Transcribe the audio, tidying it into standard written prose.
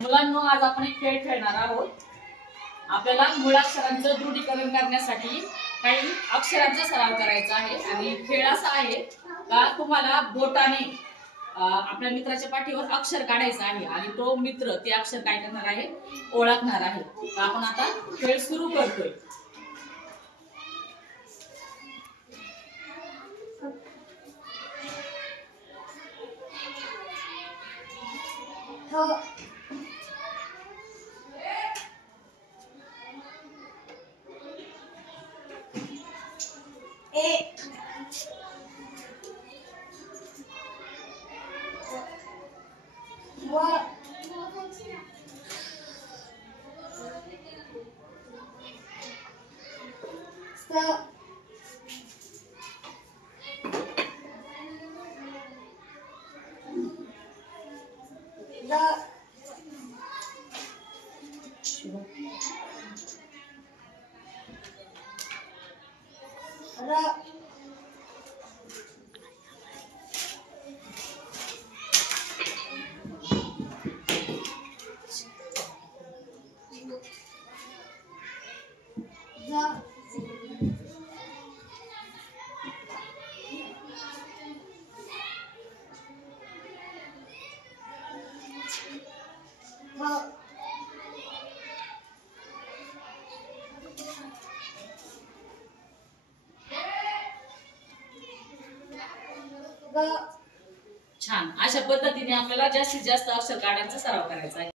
मुलांनो, आज आपण एक खेळ खेळणार आहोत। आपल्याला मुळाक्षरांचं दृढीकरण करण्यासाठी काही अक्षरांचा सराव करायचा आहे आणि खेळ असा आहे का तुम्हाला बोटाने आपल्या मित्राच्या पाठीवर अक्षर काढायचं आहे आणि तो मित्र ते अक्षर काय करणार आहे, ओळखणार आहे। तर आपण आता खेळ सुरू करतोय। छान, अशा पद्धतीने आपल्याला जास्तीत जास्त अक्षर काढायचा सराव करायचा आहे।